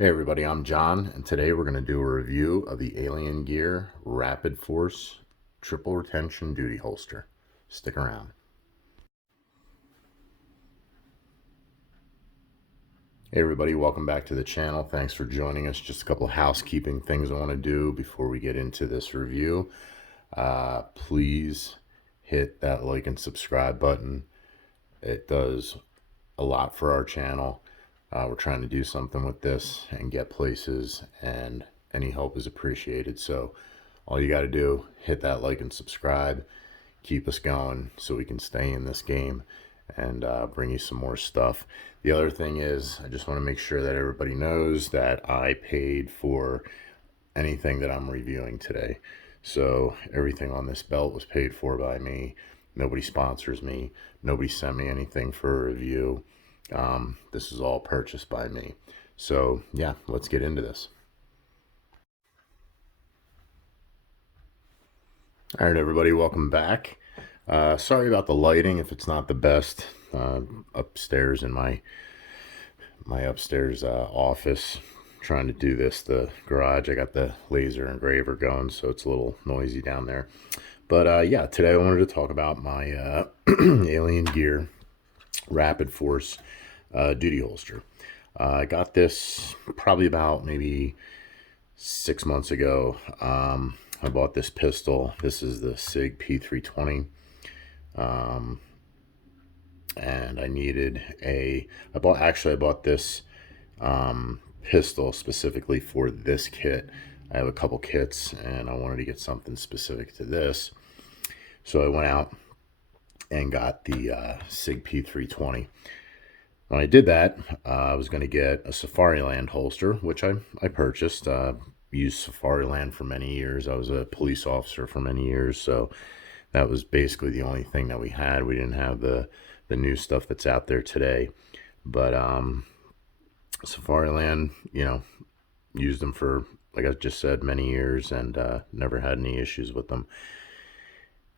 Hey everybody, I'm John, and today we're going to do a review of the Alien Gear Rapid Force Triple Retention Duty Holster. Stick around. Hey everybody, welcome back to the channel. Thanks for joining us. Just a couple of housekeeping things I want to do before we get into this review. Please hit that like and subscribe button. It does a lot for our channel. We're trying to do something with this and get places, and any help is appreciated. So all you got to do, hit that like and subscribe, keep us going so we can stay in this game and bring you some more stuff. The other thing is, I just want to make sure that everybody knows that I paid for anything that I'm reviewing today. So everything on this belt was paid for by me. Nobody sponsors me. Nobody sent me anything for a review. This is all purchased by me. So yeah, let's get into this. All right, everybody, welcome back. Sorry about the lighting if it's not the best. Upstairs in my upstairs office, trying to do the garage. I got the laser engraver going, so it's a little noisy down there. But yeah, today I wanted to talk about my Alien Gear Rapid Force duty holster. I got this probably about maybe 6 months ago. I bought this pistol. This is the SIG P320. And I needed I bought this pistol specifically for this kit. I have a couple kits and I wanted to get something specific to this. So I went out and got the SIG P320. When I did that, I was going to get a Safariland holster, which I purchased. Used Safariland for many years. I was a police officer for many years, so that was basically the only thing that we had. We didn't have the new stuff that's out there today. But Safariland, used them for, like I just said, many years, and never had any issues with them.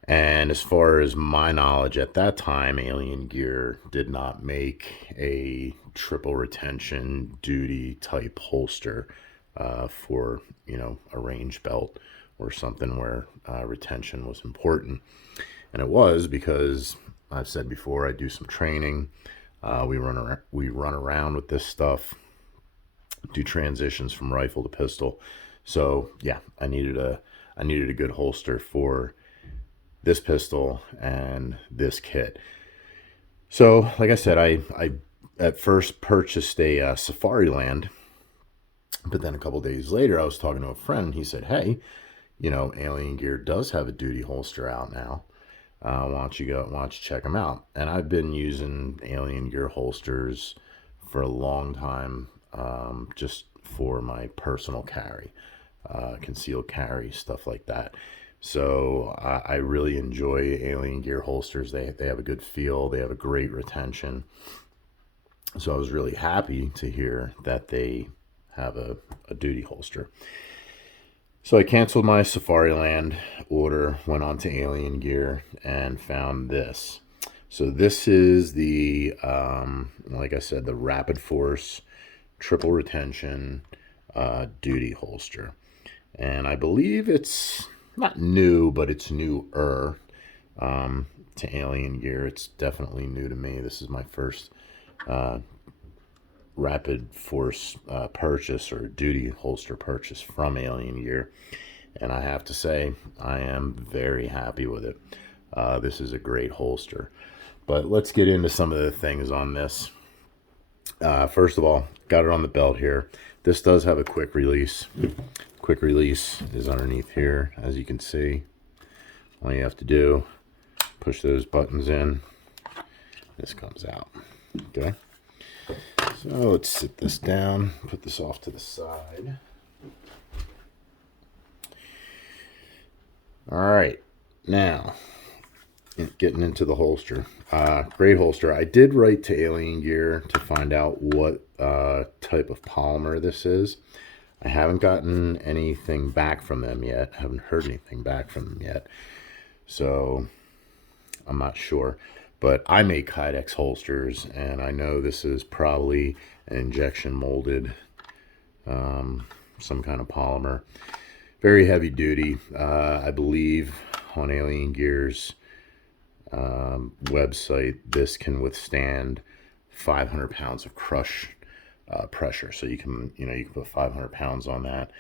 And as far as my knowledge at that time, Alien Gear did not make a triple retention duty type holster for, a range belt or something where retention was important. And it was because I've said before, I do some training. We run around with this stuff, do transitions from rifle to pistol. So yeah, I needed a good holster for this pistol and this kit. So like I said, I at first purchased a Safariland, but then a couple days later I was talking to a friend and he said, hey, Alien Gear does have a duty holster out now. Why don't you check them out? And I've been using Alien Gear holsters for a long time, just for my personal carry, concealed carry, stuff like that. So I really enjoy Alien Gear holsters. They have a good feel. They have a great retention. So I was really happy to hear that they have a duty holster. So I canceled my Safariland order, went on to Alien Gear, and found this. So this is the, like I said, the Rapid Force Triple Retention duty holster. And I believe it's not new, but it's newer to Alien Gear. It's definitely new to me. This is my first Rapid Force purchase or duty holster purchase from Alien Gear, and I have to say I am very happy with it. This is a great holster. But let's get into some of the things on this. First of all, got it on the belt here. This does have a quick release. Quick release is underneath here, as you can see. All you have to do, push those buttons in. This comes out. Okay. So let's sit this down, put this off to the side. All right, now getting into the holster. Great holster. I did write to Alien Gear to find out what type of polymer this is. I haven't gotten anything back from them yet. I haven't heard anything back from them yet. So I'm not sure. But I make Kydex holsters, and I know this is probably an injection molded some kind of polymer. Very heavy duty. I believe on Alien Gear's website, this can withstand 500 pounds of crush pressure. So you can put 500 pounds on that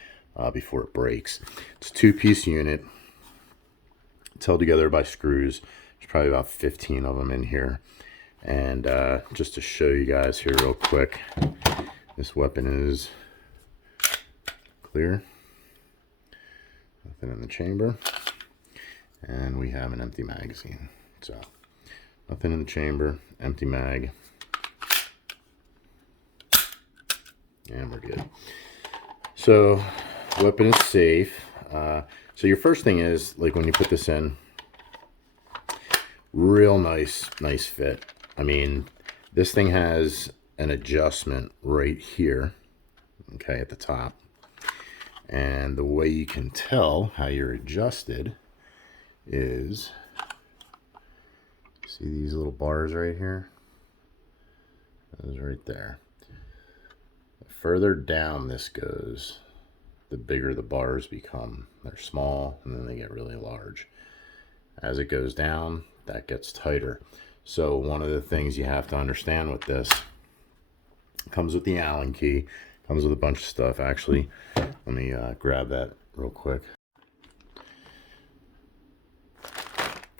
before it breaks. It's a 2-piece unit. It's held together by screws. There's probably about 15 of them in here. And just to show you guys here real quick, this weapon is clear. Nothing in the chamber. And we have an empty magazine. So, nothing in the chamber, empty mag. And we're good. So, weapon is safe. So your first thing is, like, when you put this in, real nice fit. I mean, this thing has an adjustment right here, okay, at the top. And the way you can tell how you're adjusted is, see these little bars right here? Those right there. The further down this goes, the bigger the bars become. They're small and then they get really large. As it goes down, that gets tighter. So one of the things you have to understand with this, comes with the Allen key, comes with a bunch of stuff. Actually, let me grab that real quick.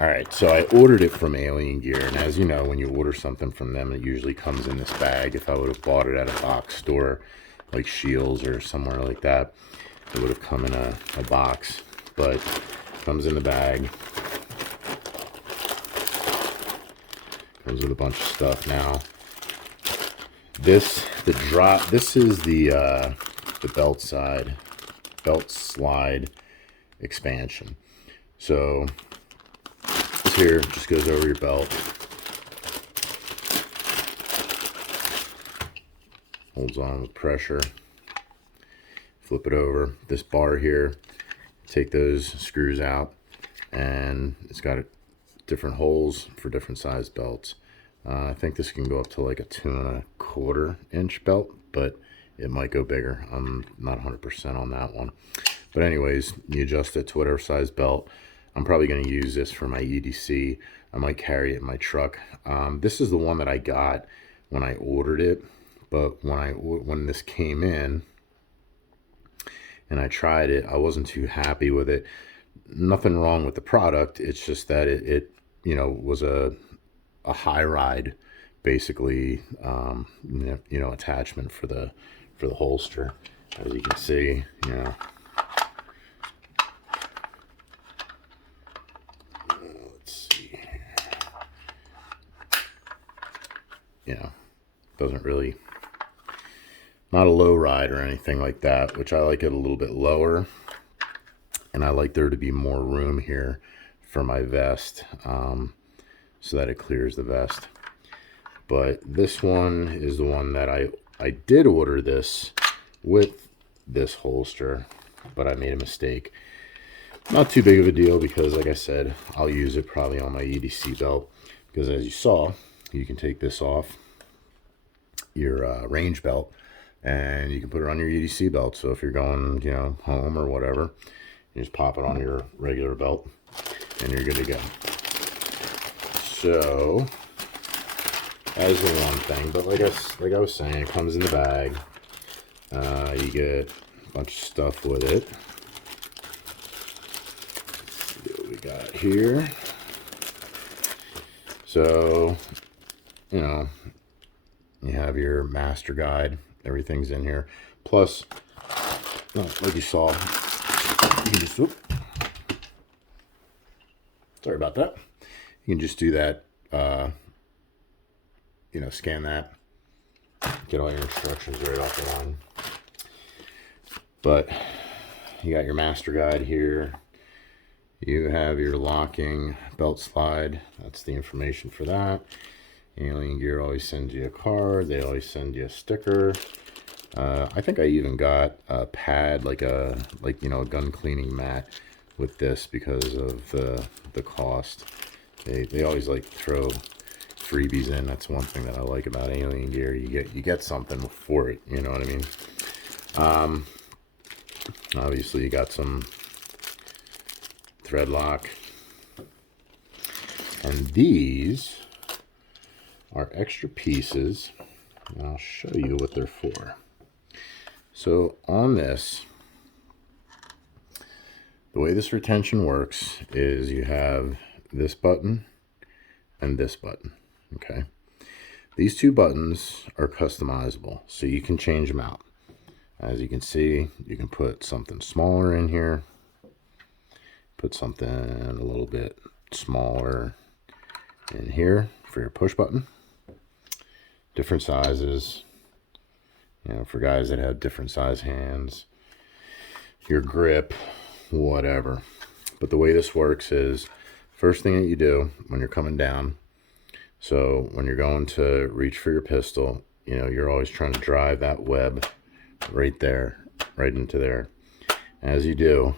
Alright, so I ordered it from Alien Gear, and as you know, when you order something from them, it usually comes in this bag. If I would have bought it at a box store, like Shields or somewhere like that, it would have come in a box, but it comes in the bag. Comes with a bunch of stuff now. This is the belt slide expansion. So this here just goes over your belt. Holds on with pressure. Flip it over. This bar here, take those screws out, and it's got different holes for different size belts. I think this can go up to like a 2¼ inch belt, but it might go bigger. I'm not 100% on that one. But anyways, you adjust it to whatever size belt. I'm probably going to use this for my EDC. I might carry it in my truck. This is the one that I got when I ordered it, but when this came in and I tried it, I wasn't too happy with it. Nothing wrong with the product. It's just that it was a high ride, basically, attachment for the holster. As you can see, let's see, doesn't really, not a low ride or anything like that, which I like it a little bit lower, and I like there to be more room here for my vest, so that it clears the vest. But this one is the one that I did order this with this holster, but I made a mistake. Not too big of a deal because, like I said, I'll use it probably on my EDC belt, because as you saw, you can take this off your range belt and you can put it on your EDC belt. So if you're going, home or whatever, you just pop it on your regular belt and you're good to go. So that is the one thing, but like I was saying, it comes in the bag. You get a bunch of stuff with it. Let's see what we got here. So, you have your master guide. Everything's in here. Plus, like you saw, you can just, sorry about that. You can just do that, scan that, get all your instructions right off the line. But you got your master guide here. You have your locking belt slide. That's the information for that. Alien Gear always sends you a card. They always send you a sticker. I think I even got a pad, like a gun cleaning mat with this because of the cost. They always like throw freebies in. That's one thing that I like about Alien Gear. You get something for it. You know what I mean? Obviously, you got some thread lock. And these are extra pieces, and I'll show you what they're for. So on this, the way this retention works is you have this button and this button, okay? These two buttons are customizable, so you can change them out. As you can see, you can put something smaller in here, put something a little bit smaller in here for your push button. Different sizes, you know, for guys that have different size hands, your grip, whatever. But the way this works is, first thing that you do when you're coming down, so when you're going to reach for your pistol, you know, you're always trying to drive that web right there, right into there. As you do,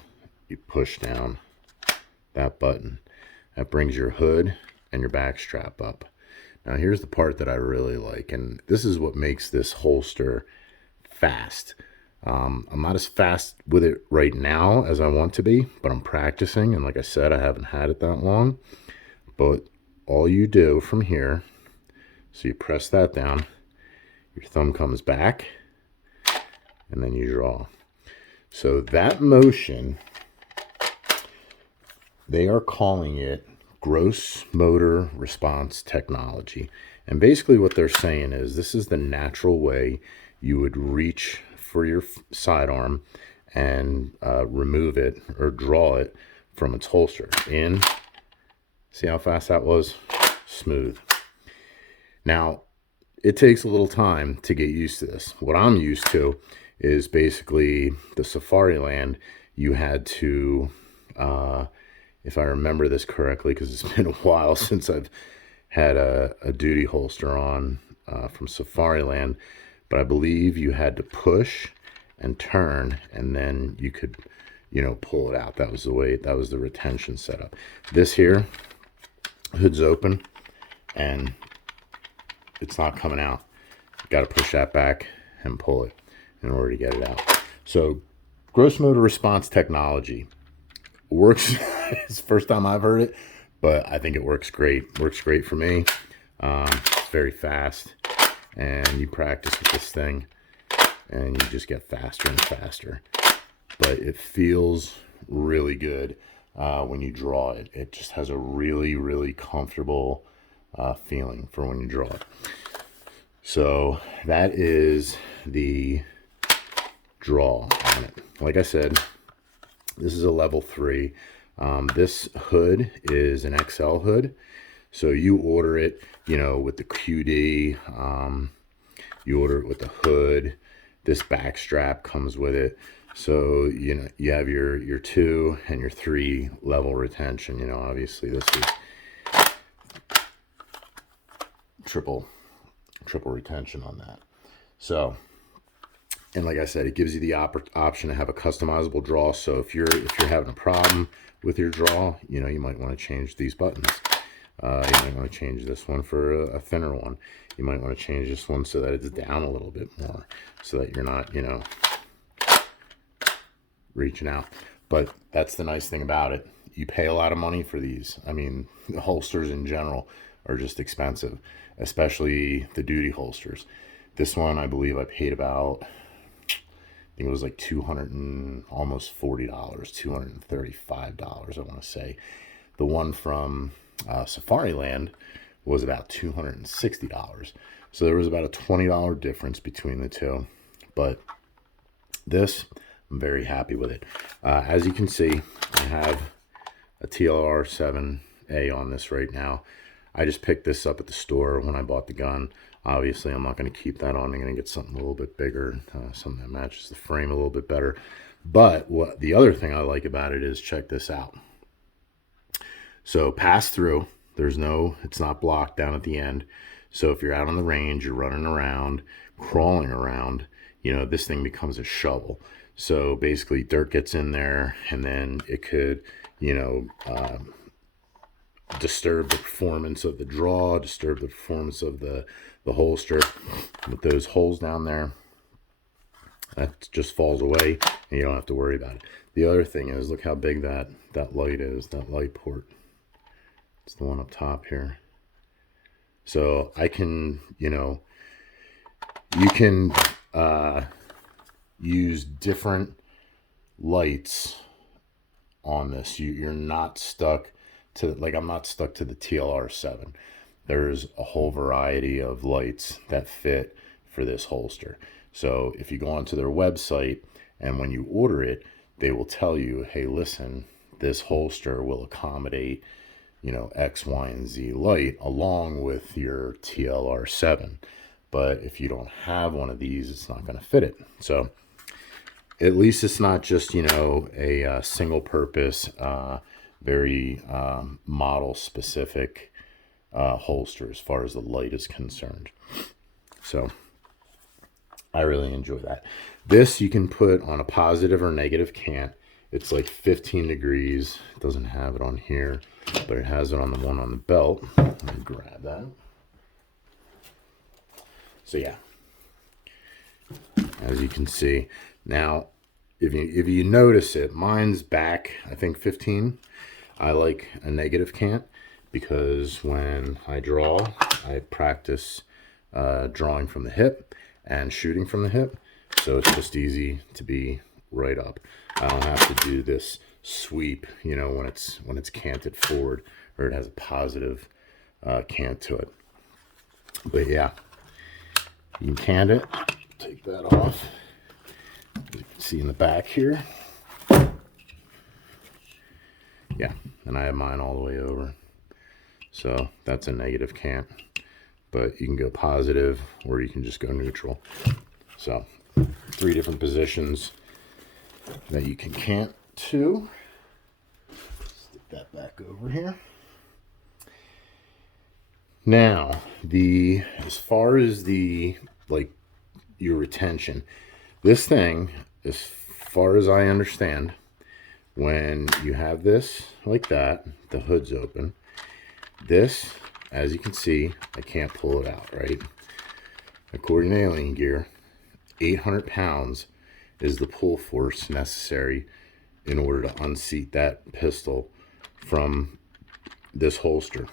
you push down that button. That brings your hood and your back strap up. Now here's the part that I really like, and this is what makes this holster fast. I'm not as fast with it right now as I want to be, but I'm practicing, and like I said, I haven't had it that long. But all you do from here, so you press that down, your thumb comes back, and then you draw. So that motion, they are calling it gross motor response technology. And basically what they're saying is this is the natural way you would reach for your sidearm and remove it or draw it from its holster. In, see how fast that was? Smooth. Now, it takes a little time to get used to this. What I'm used to is basically the Safariland. You had to, if I remember this correctly, because it's been a while since I've had a duty holster on from Safariland, but I believe you had to push and turn, and then you could, you know, pull it out. That was the way, that was the retention setup. This here, hood's open, and it's not coming out. You got to push that back and pull it in order to get it out. So gross motor response technology works. It's the first time I've heard it, but I think it works great. Works great for me. It's very fast, and you practice with this thing and you just get faster and faster. But it feels really good when you draw it. It just has a really, really comfortable feeling for when you draw it. So that is the draw on it. Like I said, this is a level 3. This hood is an XL hood, so you order it, you know, with the QD. You order it with the hood. This back strap comes with it, so you know you have your 2 and your 3 level retention. You know, obviously this is triple retention on that. So, and like I said, it gives you the option to have a customizable draw. So if you're having a problem with your draw, you know, you might want to change these buttons. You might want to change this one for a thinner one. You might want to change this one so that it's down a little bit more, so that you're not, you know, reaching out. But that's the nice thing about it. You pay a lot of money for these. I mean, the holsters in general are just expensive, especially the duty holsters. This one, I believe I paid about, I think it was like almost $40, $235, I want to say. The one from Safariland was about $260. So there was about a $20 difference between the two. But this, I'm very happy with it. As you can see, I have a TLR 7A on this right now. I just picked this up at the store when I bought the gun. Obviously, I'm not going to keep that on. I'm going to get something a little bit bigger, something that matches the frame a little bit better. But what the other thing I like about it is, check this out. So pass through, there's no, it's not blocked down at the end. So if you're out on the range, you're running around, crawling around, you know, this thing becomes a shovel. So basically dirt gets in there, and then it could, you know, disturb the performance of the draw, disturb the performance of the holster with those holes down there. That just falls away and you don't have to worry about it. The other thing is, look how big that light is, that light port. It's the one up top here. So I can, you can use different lights on this. You're not stuck to, like, I'm not stuck to the TLR7. There's a whole variety of lights that fit for this holster. So if you go onto their website and when you order it, they will tell you, hey, listen, this holster will accommodate, X, Y, and Z light along with your TLR7. But if you don't have one of these, it's not going to fit it. So at least it's not just, a single purpose, very model specific holster as far as the light is concerned. So I really enjoy that. This you can put on a positive or negative cant. It's like 15 degrees. It doesn't have it on here, but it has it on the one on the belt. Let me grab that. So yeah, as you can see. Now, if you notice it, mine's back, I think 15. I like a negative cant because when I draw, I practice drawing from the hip and shooting from the hip. So it's just easy to be right up. I don't have to do this sweep, when it's canted forward or it has a positive cant to it. But yeah, you can cant it. Take that off. You can see in the back here. Yeah, and I have mine all the way over. So that's a negative cant. But you can go positive or you can just go neutral. So 3 different positions that you can cant to. Stick that back over here. Now, as far as your retention, this thing, as far as I understand, when you have this like that, the hood's open, this, as you can see, I can't pull it out, right? According to Alien Gear, 800 pounds is the pull force necessary in order to unseat that pistol from this holster.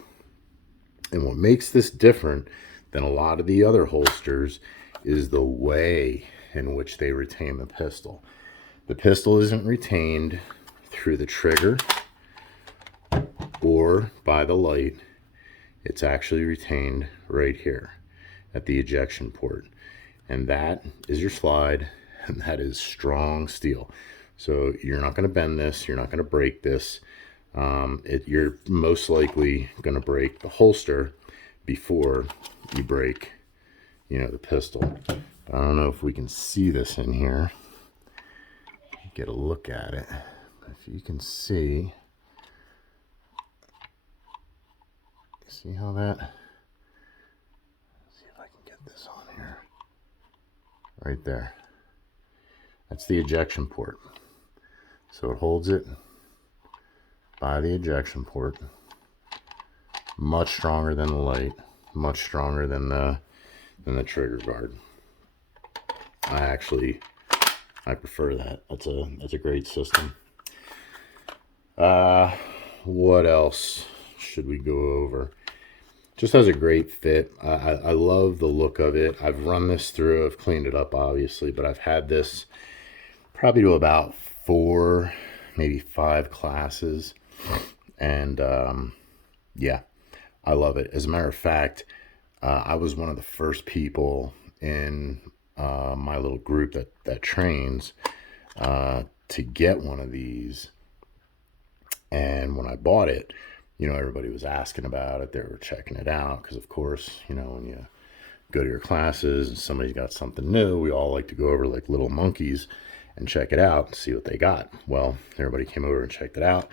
And what makes this different than a lot of the other holsters is the way in which they retain the pistol. The pistol isn't retained through the trigger or by the light. It's actually retained right here at the ejection port. And that is your slide, and that is strong steel. So you're not going to bend this, you're not going to break this. You're most likely going to break the holster before you break, the pistol. I don't know if we can see this in here. Get a look at it. If you can see how that, see if I can get this on here. Right there. That's the ejection port. So it holds it by the ejection port. Much stronger than the light, much stronger than the trigger guard. I prefer that. That's a great system. What else should we go over? Just has a great fit. I love the look of it. I've run this through. I've cleaned it up, obviously, but I've had this probably to about 4, maybe 5 classes. And yeah, I love it. As a matter of fact, I was one of the first people in my little group that trains to get one of these. And when I bought it, everybody was asking about it. They were checking it out because, of course, when you go to your classes and somebody's got something new, we all like to go over like little monkeys and check it out and see what they got. Well, everybody came over and checked it out.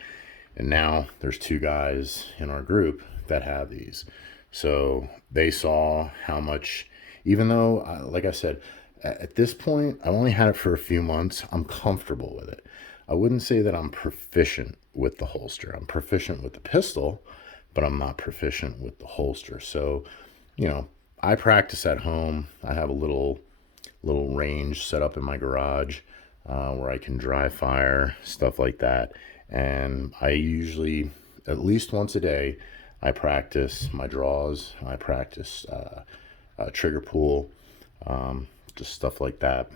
And now there's 2 guys in our group that have these. So they saw how much, even though, like I said, at this point, I've only had it for a few months. I'm comfortable with it. I wouldn't say that I'm proficient with the holster. I'm proficient with the pistol, but I'm not proficient with the holster. So, I practice at home. I have a little little range set up in my garage where I can dry fire, stuff like that. And I usually, at least once a day, I practice my draws. I practice trigger pull, just stuff like that.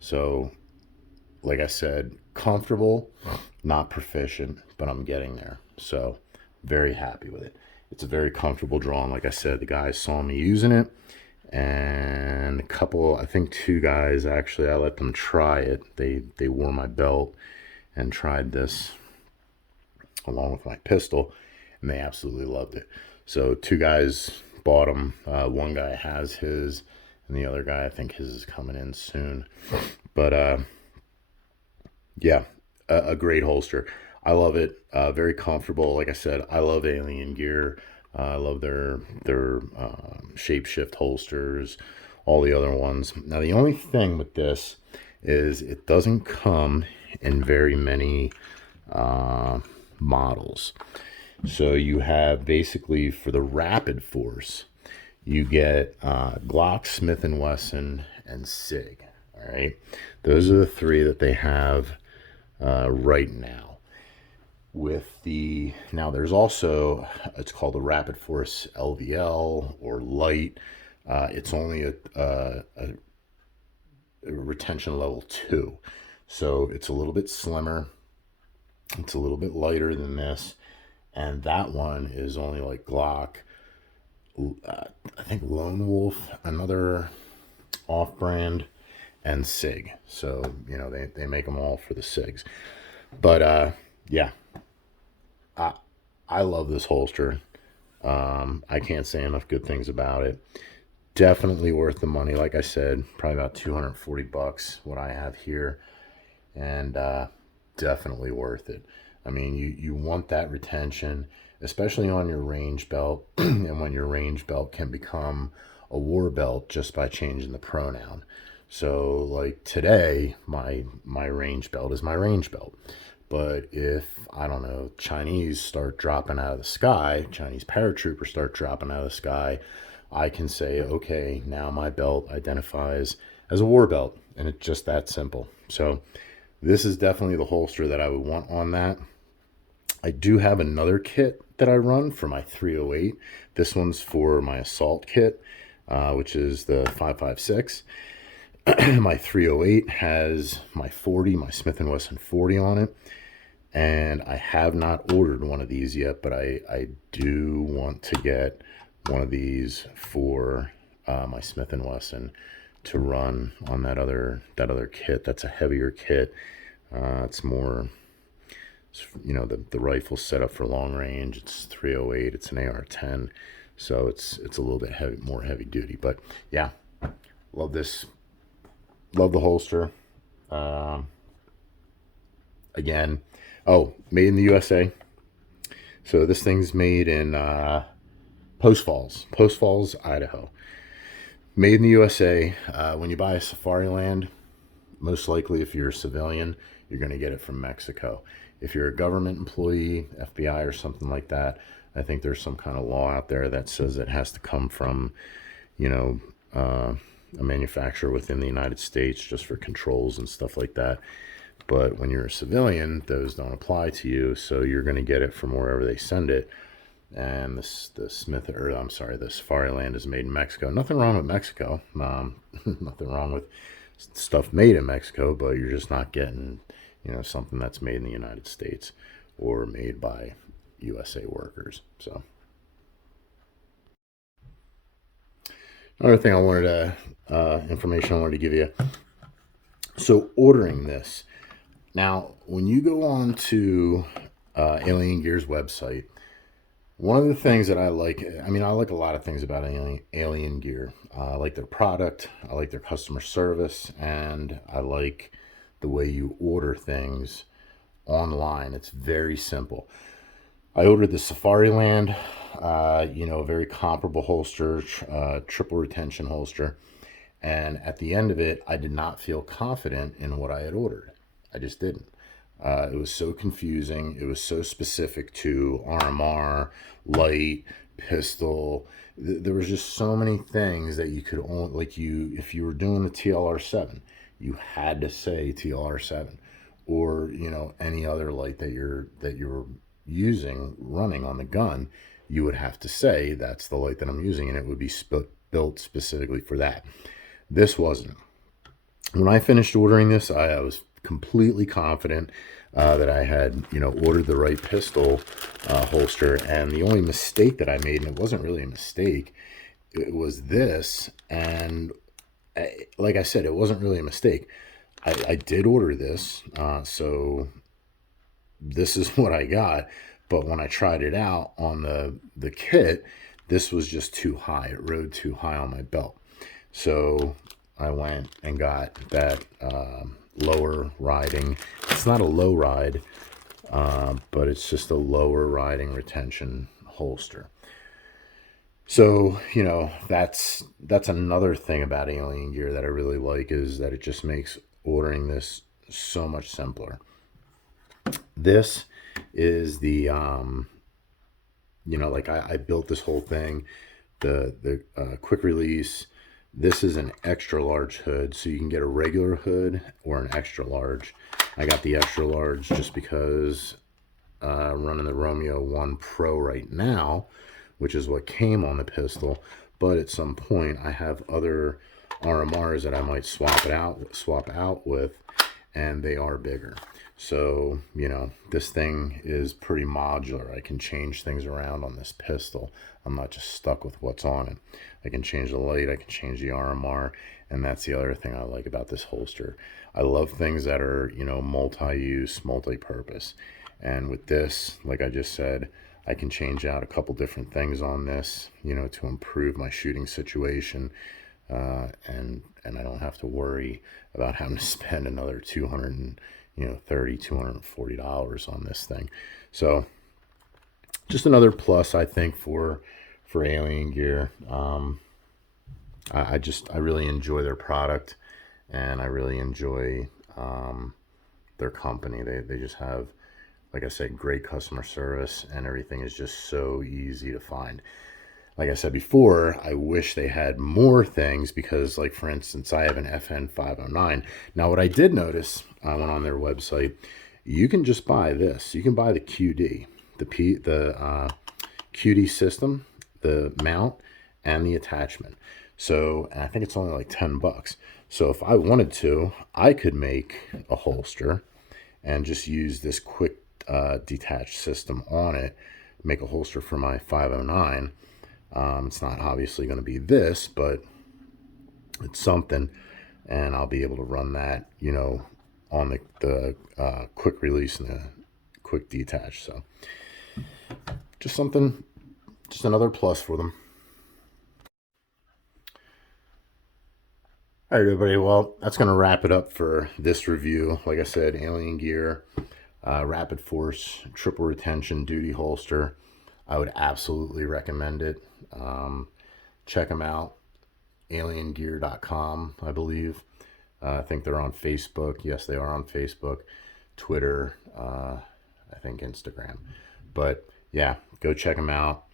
So, like I said, comfortable, not proficient, but I'm getting there. So, very happy with it. It's a very comfortable draw. And like I said, the guys saw me using it. And a couple, I think 2 guys actually, I let them try it. They wore my belt and tried this along with my pistol, and they absolutely loved it. So 2 guys bought them. One guy has his, and the other guy, I think his is coming in soon. But yeah, a great holster. I love it. Very comfortable. Like I said, I love Alien Gear. I love their shapeshift holsters, all the other ones. Now the only thing with this is it doesn't come in very many models. So you have basically for the Rapid Force, you get Glock, Smith & Wesson, and SIG. All right, those are the 3 that they have right now. With the now, there's also, it's called the Rapid Force LVL or Light. It's only a retention level 2, so it's a little bit slimmer. It's a little bit lighter than this, and that one is only like Glock. I think Lone Wolf, another off-brand, and SIG. So they make them all for the SIGs. But yeah. I love this holster. I can't say enough good things about it. Definitely worth the money. Like I said, probably about $240 what I have here, and definitely worth it. I mean, you want that retention, especially on your range belt, and when your range belt can become a war belt just by changing the pronoun. So like today, my range belt is my range belt. But if, I don't know, Chinese start dropping out of the sky, Chinese paratroopers start dropping out of the sky, I can say, okay, now my belt identifies as a war belt. And it's just that simple. So this is definitely the holster that I would want on that. I do have another kit that I run for my 308. This one's for my assault kit, which is the 5.56. My 308 has my 40, my Smith & Wesson 40 on it. And I have not ordered one of these yet, but I do want to get one of these for my Smith & Wesson to run on that other kit. That's a heavier kit. It's more, the rifle's set up for long range. It's 308. It's an AR-10, so it's a little bit more heavy duty. But yeah, love this. Love the holster. Again, made in the USA. So this thing's made in Post Falls, Idaho. Made in the USA. When you buy a Safariland, most likely if you're a civilian, you're going to get it from Mexico. If you're a government employee, FBI or something like that, I think there's some kind of law out there that says it has to come from, a manufacturer within the United States just for controls and stuff like that. But when you're a civilian, those don't apply to you, so you're going to get it from wherever they send it. And the Safariland is made in Mexico. Nothing wrong with Mexico. Nothing wrong with stuff made in Mexico, but you're just not getting, something that's made in the United States or made by USA workers. So another thing information I wanted to give you. So ordering this. Now, when you go on to Alien Gear's website, one of the things that I like a lot of things about Alien Gear. I like their product, I like their customer service, and I like the way you order things online. It's very simple. I ordered the Safariland, a very comparable holster, triple retention holster. And at the end of it, I did not feel confident in what I had ordered. I just didn't. It was so confusing. It was so specific to RMR, light, pistol. There was just so many things that you could only, like, if you were doing the TLR7, you had to say TLR7, or any other light that you're using running on the gun, you would have to say that's the light that I'm using, and it would be built specifically for that. This wasn't. When I finished ordering this, I was completely confident that I had, ordered the right pistol holster. And the only mistake that I made, and it wasn't really a mistake, it was this. And like I said, it wasn't really a mistake. I did order this, so this is what I got. But when I tried it out on the kit, this was just too high. It rode too high on my belt. So I went and got that lower riding. It's not a low ride, but it's just a lower riding retention holster. So, that's another thing about Alien Gear that I really like, is that it just makes ordering this so much simpler. This is the, like I built this whole thing, the quick release. This is an extra large hood, so you can get a regular hood or an extra large. I got the extra large just because I'm running the Romeo 1 Pro right now, which is what came on the pistol. But at some point, I have other RMRs that I might swap out with, and they are bigger. So, this thing is pretty modular. I can change things around on this pistol. I'm not just stuck with what's on it. I can change the light, I can change the RMR, and that's the other thing I like about this holster. I love things that are, multi-use, multi-purpose. And with this, like I just said, I can change out a couple different things on this, to improve my shooting situation. And I don't have to worry about having to spend another $230, $240 on this thing. So just another plus, I think, for Alien Gear. I really enjoy their product, and I really enjoy their company. They just have, like I said, great customer service, and everything is just so easy to find. Like I said before, I wish they had more things, because, like, for instance, I have an FN 509. Now, what I did notice, I went on their website, you can just buy this. You can buy the QD, the QD system, the mount, and the attachment. So, and I think it's only like $10. So if I wanted to, I could make a holster and just use this quick detached system on it, make a holster for my 509. It's not obviously going to be this, but it's something, and I'll be able to run that, on the quick release and the quick detach. So just something, just another plus for them. All right, everybody. Well, that's going to wrap it up for this review. Like I said, Alien Gear, Rapid Force, triple retention duty holster. I would absolutely recommend it. Check them out. aliengear.com, I believe. I think they're on Facebook. Yes, they are on Facebook, Twitter, I think Instagram. But yeah, go check them out.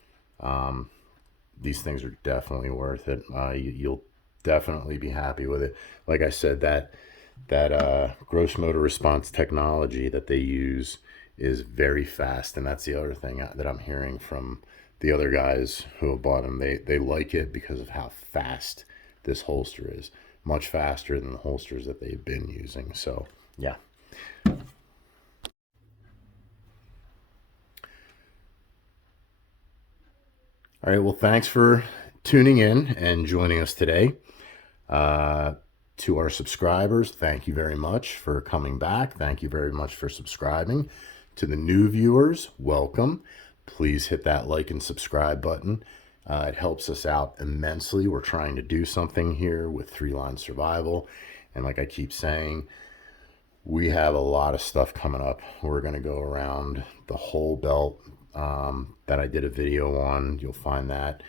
These things are definitely worth it. You'll definitely be happy with it. Like I said, that gross motor response technology that they use is very fast, and that's the other thing that I'm hearing from the other guys who have bought them. They like it because of how fast this holster is, much faster than the holsters that they've been using. So yeah. All right, well, thanks for tuning in and joining us today. To our subscribers, thank you very much for coming back. Thank you very much for subscribing. To the new viewers, welcome. Please hit that like and subscribe button. It helps us out immensely. We're trying to do something here with Three Line Survival. And like I keep saying, we have a lot of stuff coming up. We're going to go around the whole belt that I did a video on. You'll find that,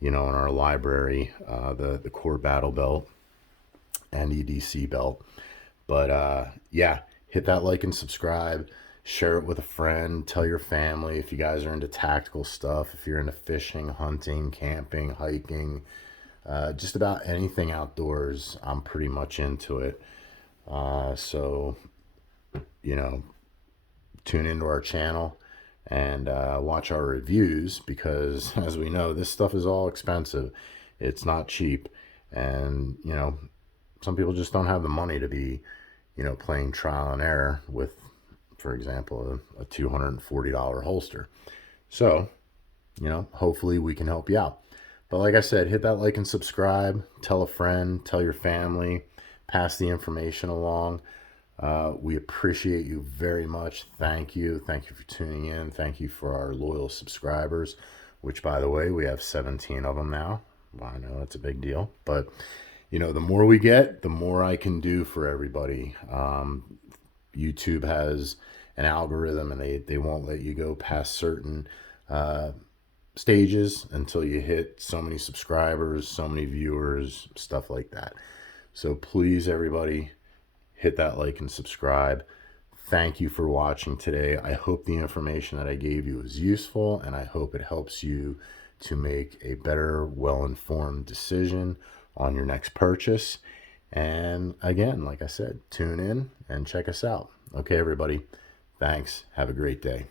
in our library, the core battle belt and EDC belt. But yeah, hit that like and subscribe. Share it with a friend. Tell your family if you guys are into tactical stuff, if you're into fishing, hunting, camping, hiking, just about anything outdoors. I'm pretty much into it. So, you know, tune into our channel and watch our reviews because, as we know, this stuff is all expensive. It's not cheap. And, some people just don't have the money to be, playing trial and error with, for example, a $240 holster. So, hopefully we can help you out. But like I said, hit that like and subscribe. Tell a friend, tell your family, pass the information along. We appreciate you very much. Thank you. Thank you for tuning in. Thank you for our loyal subscribers, which, by the way, we have 17 of them now. Well, I know that's a big deal. But, the more we get, the more I can do for everybody. YouTube has an algorithm, and they won't let you go past certain stages until you hit so many subscribers, so many viewers, stuff like that. So please, everybody, hit that like and subscribe. Thank you for watching today. I hope the information that I gave you is useful, and I hope it helps you to make a better, well-informed decision on your next purchase. And again, like I said, tune in and check us out. Okay, everybody. Thanks. Have a great day.